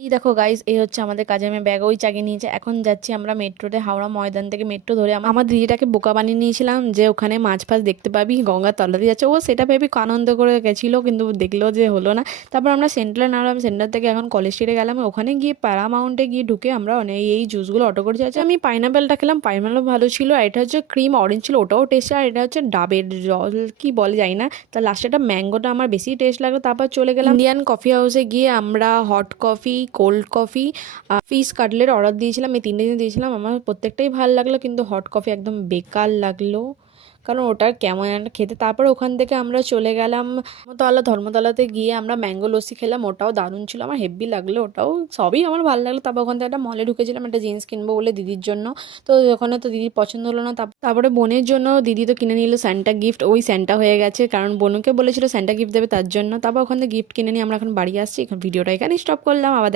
এই দেখো গাইস, এই হচ্ছে আমাদের কাজের মেয়ে, ব্যাগ ওই চাগিয়ে নিয়েছে। এখন যাচ্ছি আমরা মেট্রোতে, হাওড়া ময়দান থেকে মেট্রো ধরে। আমার দিদিটাকে বোকা বানিয়ে নিয়েছিলাম যে ওখানে মাছ ফাছ দেখতে পাবি, গঙ্গার তলাতে যাচ্ছে। ও সেটা ভেবে আনন্দ করে গেছিলো, কিন্তু দেখলো যে হলো না। তারপর আমরা সেন্ট্রালে নামলাম, সেন্টার থেকে এখন কলেজ স্ট্রিটে গেলাম। ওখানে গিয়ে প্যারামাউন্টে গিয়ে ঢুকে আমরা অনেক এই জুসগুলো অর্ডার করে যাচ্ছি। আমি পাইনাপেলটা খেলাম, পাইনাপেল ভালো ছিল। আর এটা হচ্ছে ক্রিম অরেঞ্জ ছিল, ওটাও টেস্ট। আর এটা হচ্ছে ডাবের জল কি বলে যাই না। তার লাস্টে একটা ম্যাঙ্গোটা আমার বেশি টেস্ট লাগলো। তারপর চলে গেলাম ইন্ডিয়ান কফি হাউসে। গিয়ে আমরা hot coffee, cold coffee, fish cutlet order দিয়েছিলাম। এই তিনটে জিনিস দিয়েছিলাম, আমার প্রত্যেকটাই ভালো লাগলো, কিন্তু হট কফি একদম বেকার লাগলো, কারণ ওটা কেমন একটা খেতে। তারপর ওখান থেকে আমরা চলে গেলাম ধর্মতলাতে গিয়ে আমরা ম্যাঙ্গো লস্যি খেলাম, ওটাও দারুণ ছিল, আমার হেভি লাগলো। ওটাও সবই আমার ভালো লাগলো। তারপর ওখান থেকে একটা মলে ঢুকেছিলাম একটা জিন্স কিনবো বলে দিদির জন্য। তো ওখানে তো দিদির পছন্দ হলো না। তারপরে বোনের জন্য দিদি তো কিনে নিল স্যান্টা গিফট। ওই স্যান্টা হয়ে গেছে, কারণ বোনকে বলেছিল স্যান্টা গিফট দেবে তার জন্য। তারপর ওখান থেকে গিফট কিনে নিয়ে আমরা এখন বাড়ি আসছি। এখন ভিডিওটা এখানেই স্টপ করলাম। আবার